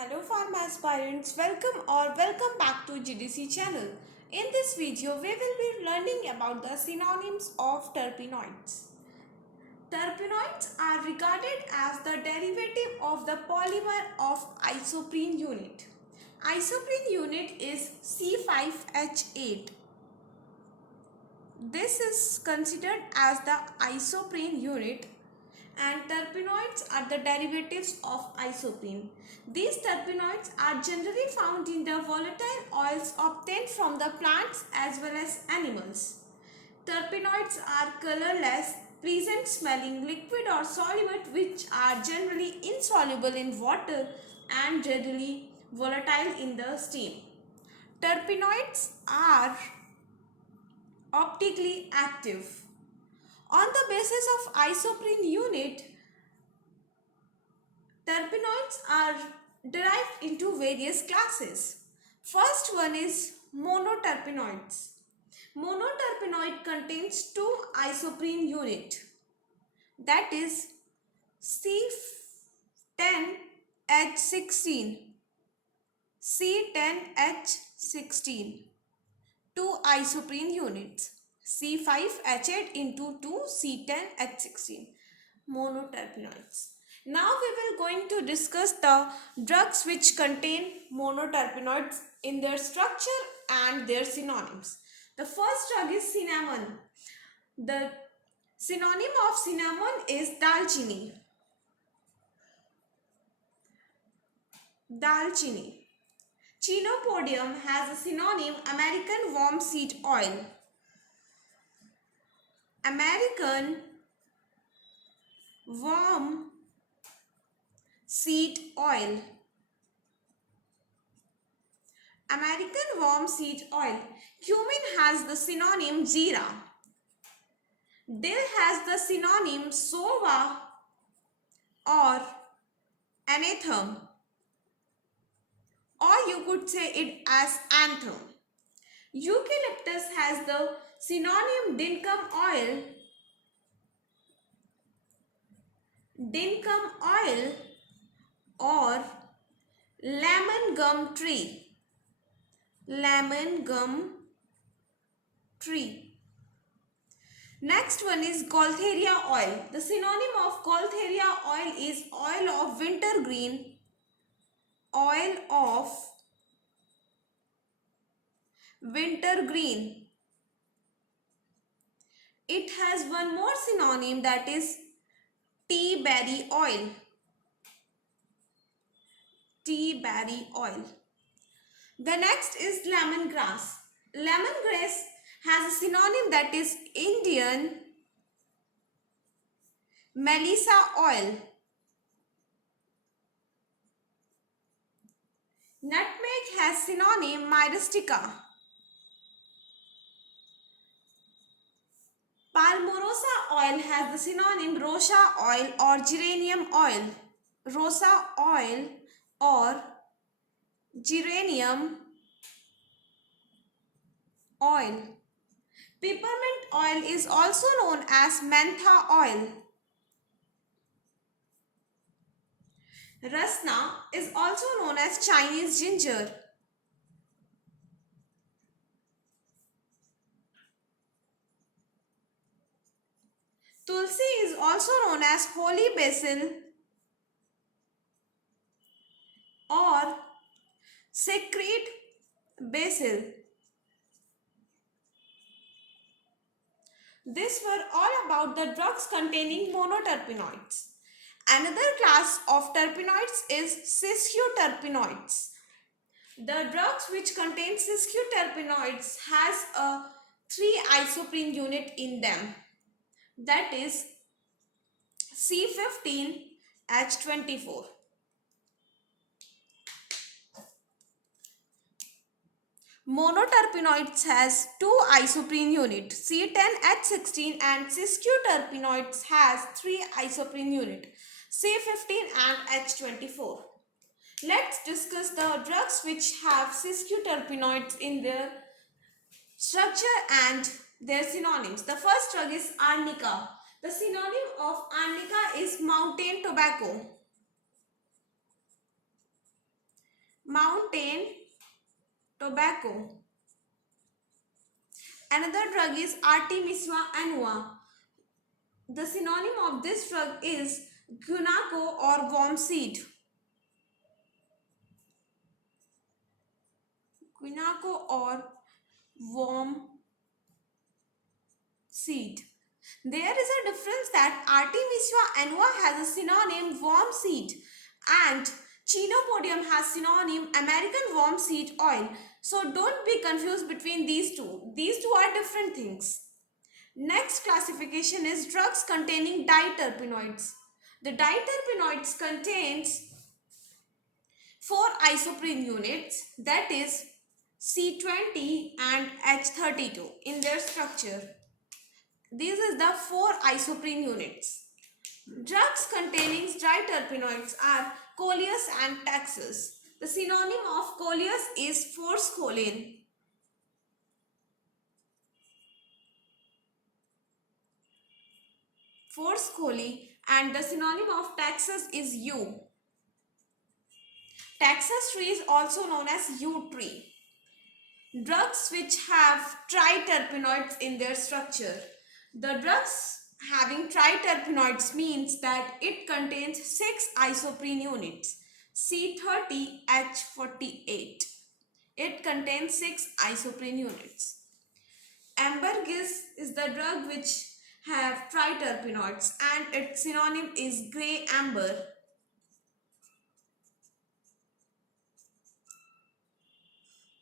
Hello pharma aspirants, welcome back to GDC channel. In this video, we will be learning about the synonyms of terpenoids. Terpenoids are regarded as the derivative of the polymer of isoprene unit. Isoprene unit is C5H8. This is considered as the isoprene unit, and terpenoids are the derivatives of isoprene. These terpenoids are generally found in the volatile oils obtained from the plants as well as animals. Terpenoids are colorless, pleasant smelling liquid or solute which are generally insoluble in water and readily volatile in the steam. Terpenoids are optically active. On the basis of isoprene unit, terpenoids are derived into various classes. First one is monoterpenoids. Monoterpenoid contains two isoprene unit, that is C10H16, C10H16, two isoprene units, C5H8 into 2 C10H16, monoterpenoids. Now we will going to discuss the drugs which contain monoterpenoids in their structure and their synonyms. The first drug is cinnamon. The synonym of cinnamon is dalchini. Dalchini. Chenopodium has a synonym American worm seed oil. American worm seed oil. American worm seed oil. Cumin has the synonym jeera. Dill has the synonym sova or anethum, or you could say it as anthem. Eucalyptus has the synonym dinkum oil or lemon gum tree. Next one is 𝘿𝙄𝙎𝙎 oil. The synonym of 𝘿𝙄𝙎𝙎 oil is oil of wintergreen. Oil of wintergreen. It has one more synonym, that is tea berry oil. Tea berry oil. The next is lemongrass. Lemongrass has a synonym, that is Indian melissa oil. Nutmeg has synonym myristica. Palmarosa oil has the synonym rosha oil or geranium oil. Rosa oil or geranium oil. Peppermint oil is also known as mentha oil. Rasna is also known as Chinese ginger. Tulsi is also known as holy basil or sacred basil. These were all about the drugs containing monoterpenoids. Another class of terpenoids is Ciccio Terpenoids. The drugs which contain Ciccio Terpenoids has a 3 isoprene unit in them, that is C15H24. Monoterpenoids has 2 isoprene unit, C10H16, and Ciccio Terpenoids has 3 isoprene unit, C15 and H24. Let's discuss the drugs which have Ciccio Terpenoids in their structure and their synonyms. The first drug is arnica. The synonym of arnica is mountain tobacco. mountain tobacco. Another drug is Artemisinin annua. The synonym of this drug is guanaco or worm seed. Guanaco or worm seed. There is a difference that Artemisinin annua has a synonym worm seed and Chenopodium has synonym American worm seed oil. So don't be confused between these two. These two are different things. Next classification is drugs containing diterpenoids. The diterpenoids contains 4 isoprene units, that is C20 and H32 in their structure. This is the 4 isoprene units. Drugs containing diterpenoids are coleus and taxus. The synonym of coleus is forskolin. Forskolin, and the synonym of taxus is yew. Taxus tree is also known as yew tree. Drugs which have triterpenoids in their structure. The drugs having triterpenoids means that it contains 6 isoprene units, C30H48. It contains 6 isoprene units. Ambergris is the drug which have triterpenoids and its synonym is grey amber.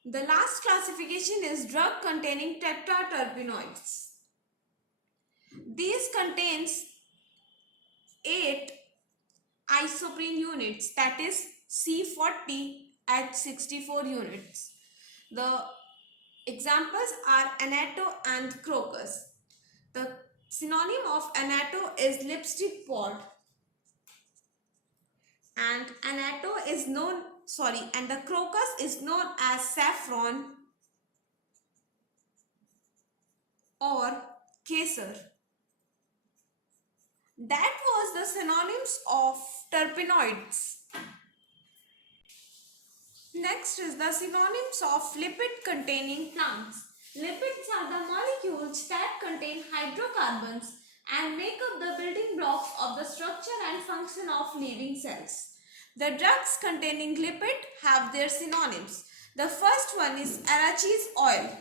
The last classification is drug containing tetraterpenoids. These contains 8 isoprene units, that is C40H64 units. The examples are annatto and crocus. The synonym of annatto is lipstick pod, and the crocus is known as saffron or kesar. That was the synonyms of terpenoids. Next is the synonyms of lipid containing plants. Lipids are the molecules that contain hydrocarbons and make up the building blocks of the structure and function of living cells. The drugs containing lipid have their synonyms. The first one is arachi's oil.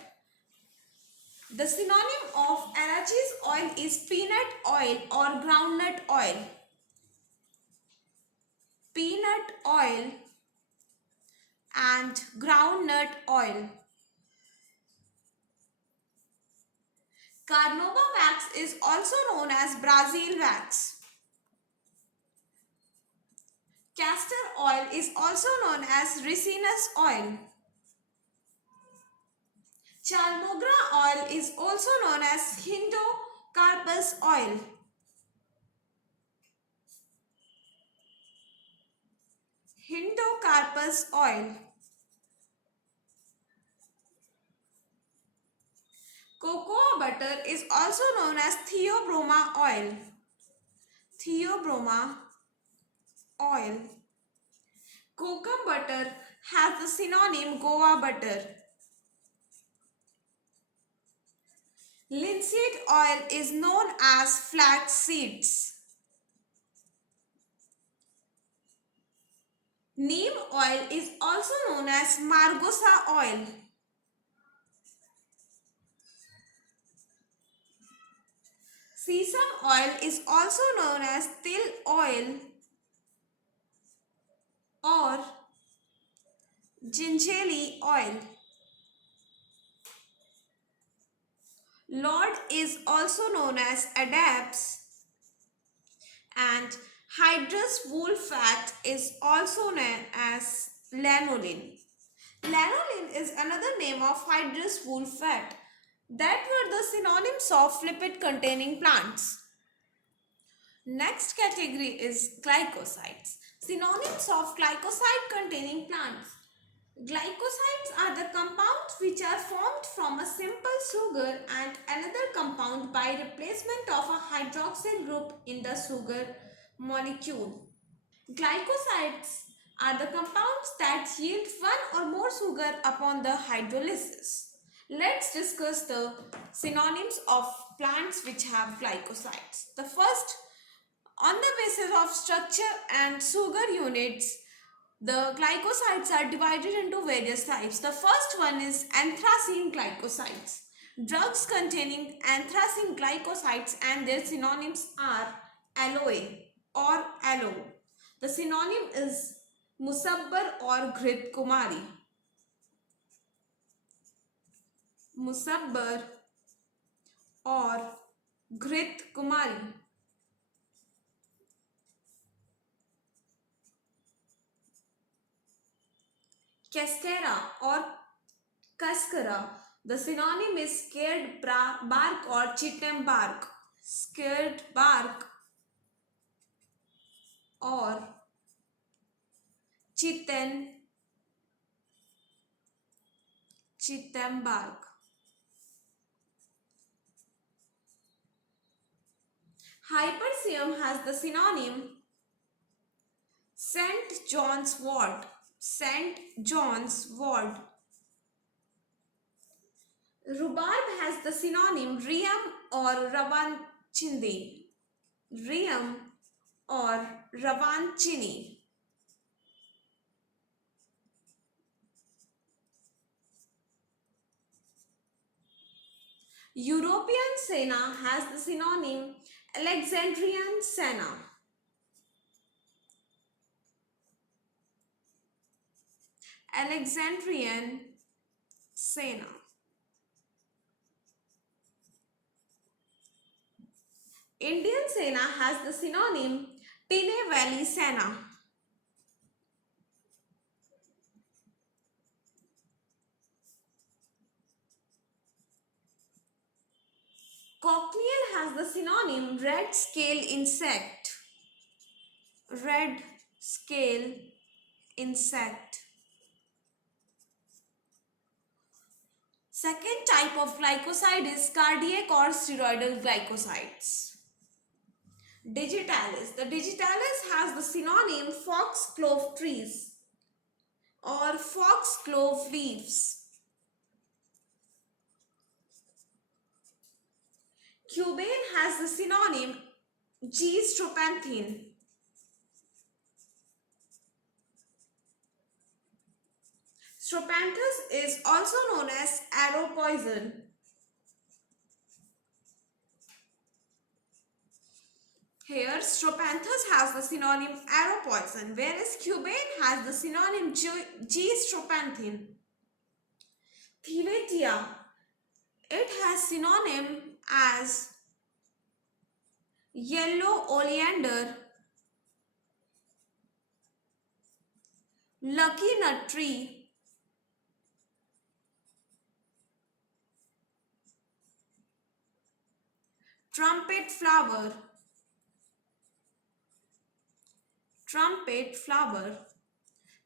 The synonym of arachi's oil is peanut oil or groundnut oil. Peanut oil and groundnut oil. Carnauba wax is also known as Brazil wax. Castor oil is also known as ricinus oil. Chalmogra oil is also known as 𝘙𝙬𝙬𝙐 oil. 𝘙𝙬𝙬𝙐 oil. Cocoa butter is also known as theobroma oil. Theobroma oil. Cocoa butter has the synonym Goa butter. Linseed oil is known as flax seeds. Neem oil is also known as margosa oil. Sesame oil is also known as til oil or gingerly oil. Lord is also known as adapts, and hydrous wool fat is also known as lanolin. Lanolin is another name of hydrous wool fat. That were the synonyms of lipid containing plants. Next category is glycosides. Synonyms of glycoside containing plants. Glycosides are the compounds which are formed from a simple sugar and another compound by replacement of a hydroxyl group in the sugar molecule. Glycosides are the compounds that yield one or more sugar upon the hydrolysis. Let's discuss the synonyms of plants which have glycosides. The first, on the basis of structure and sugar units, the glycosides are divided into various types. The first one is anthracene glycosides. Drugs containing anthracene glycosides and their synonyms are aloe or aloe. The synonym is musabbar or ghृत kumari. Musabbar or ghृत kumari. Cascara or cascara. The synonym is scared bark or chitem bark. Scared bark or chitem bark. Hypericium has the synonym St. John's wort. St. John's wort. Rhubarb has the synonym rheum or ravanchindi. Rheum or ravanchini. European senna has the synonym Alexandrian senna. Alexandrian senna. Indian senna has the synonym Tine Valley senna. Cochlear has the synonym red scale insect. Red scale insect. Second type of glycoside is cardiac or steroidal glycosides. Digitalis. The digitalis has the synonym foxglove trees or foxglove leaves. Cubane has the synonym G-stropanthine. Stropanthus is also known as arrow poison. Here, Stropanthus has the synonym arrow poison, whereas Cubane has the synonym G-stropanthine. Thevetia, it has synonym as yellow oleander, lucky nut tree, trumpet flower. Trumpet flower.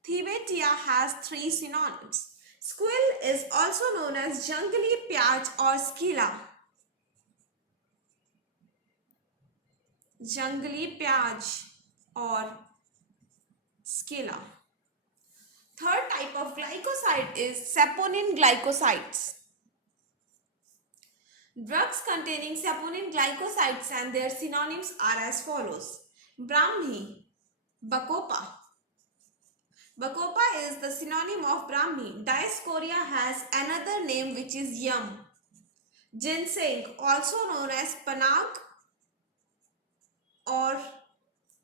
Thevetia has three synonyms. Squill is also known as 𝙭𝙬𝙎𝙬𝙬 or scilla. 𝙭𝙬𝙎𝙬𝙬 or scilla. Third type of glycoside is saponin glycosides. Drugs containing saponin glycosides and their synonyms are as follows. Brahmi, Bacopa. Bacopa is the synonym of Brahmi. Diascorea has another name which is yum. Ginseng, also known as Panag or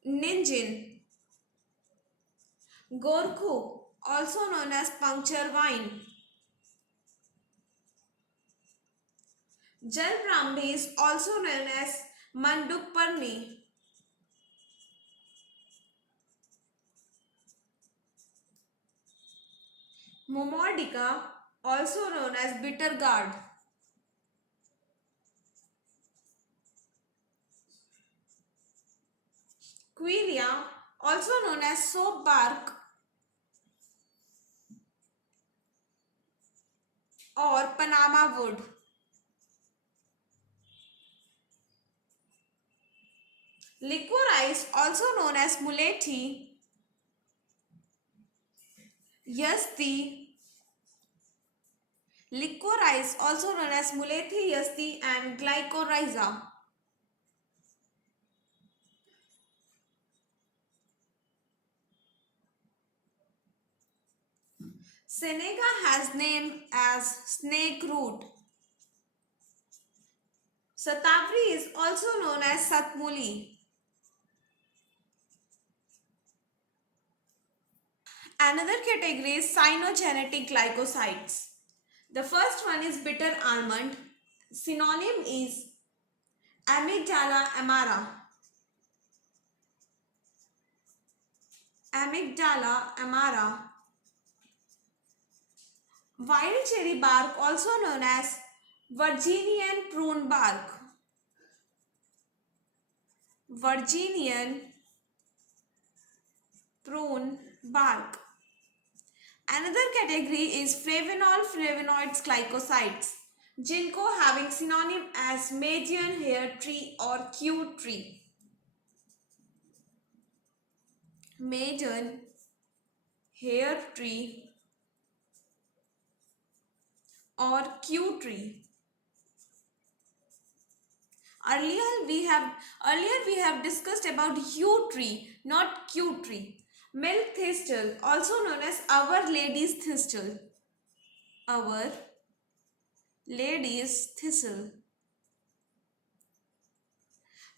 Ninjin. Gorkhu, also known as puncture wine. Jal Brahmi is also known as Mandukparni. Momordica, also known as bitter gourd. Quillia, also known as soap bark or Panama wood. Licorice, also known as muletti. 𝘂𝑒𝑎𝑡ℎ, licorice also known as mulethi 𝘂𝑒𝑎𝑡ℎ and glycoriza. Seneca has name as snake root. Shatavari is also known as satmuli. Another category is cyanogenetic glycosides. The first one is bitter almond. Synonym is amygdala amara. Amygdala amara. Wild cherry bark, also known as Virginian prune bark. Virginian prune bark. Another category is flavanol flavonoids glycosides. Ginkgo having synonym as Median hair tree or Q tree. Maiden hair tree or Q tree. Earlier we have discussed about U tree, not Q tree. Milk thistle, also known as Our Lady's thistle. Our Lady's thistle.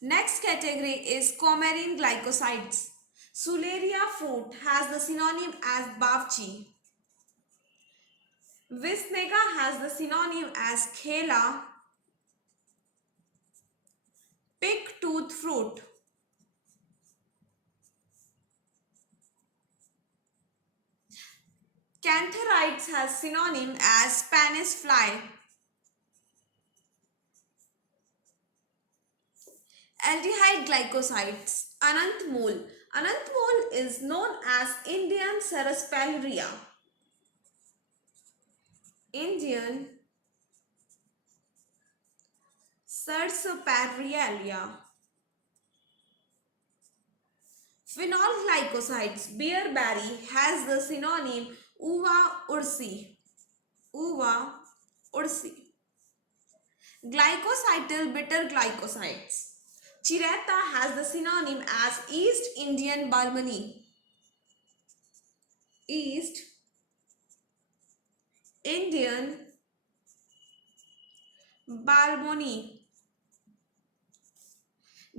Next category is coumarin glycosides. Suleria fruit has the synonym as bavchi. Visnega has the synonym as khela. Pig tooth fruit. Cantharides has synonym as Spanish fly. Aldehyde glycosides. Anantmol. Anantmol is known as Indian Sarsaparilla. Indian Sarsaparilla. Phenol glycosides. Bearberry has the synonym 𝙂�ゐ𝙏. 𝙂𝙂𝙧. Glycosytyl bitter glycosides. Chiretta has the synonym as East Indian Balmani. East Indian Balmoni.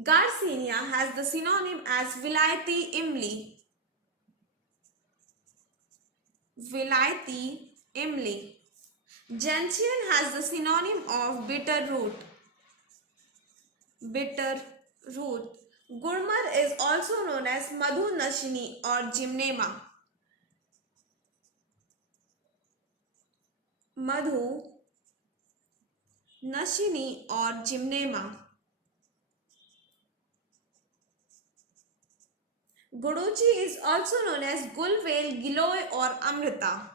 Garcinia has the synonym as 𝘿𝙄𝙎𝘾𝙄𝑖. 𝘿𝙄𝙎𝘾𝙄𝑖. Gentian has the synonym of bitter root. Bitter root. Gurmar is also known as Madhu Nashini or Gymnema. Madhu Nashini or Gymnema. Guduchi is also known as 𝘿𝙄𝙎𝘾𝙄𝑖 or Amrita.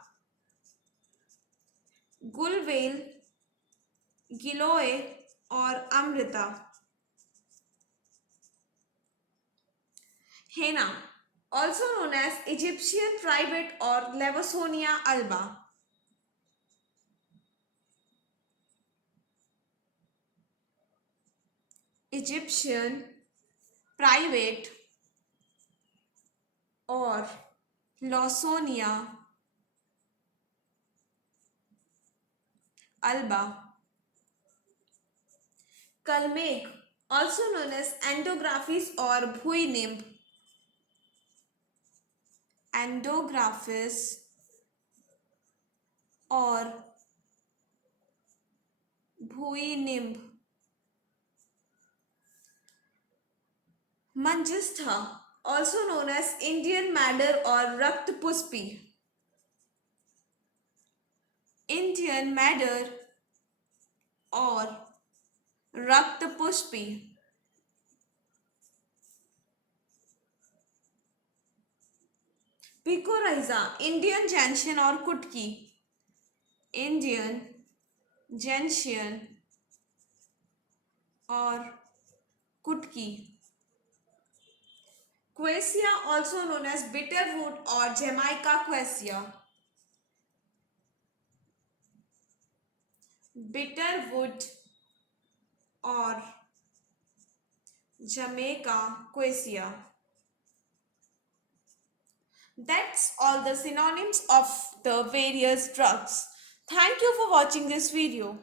𝘿𝙄𝙎𝘾𝙄𝑖 or Amrita. Henna, also known as Egyptian privet or Lawsonia alba. Egyptian privet or Lawsonia alba. 𝘾𝙀𝙉, also known as Endographis or 𝘂𝙀-nimb. Endographis or 𝘂𝙀-nimb. Manjistha, also known as Indian madder or Raktpushpi. Indian madder or Raktpushpi. Picoriza, Indian gentian or kutki. Indian gentian or kutki. Quassia, also known as bitterwood or Jamaica quassia. bitterwood or 𝘎𝙀𝘾𝙐𝙎. That's all the synonyms of the various drugs. Thank you for watching this video.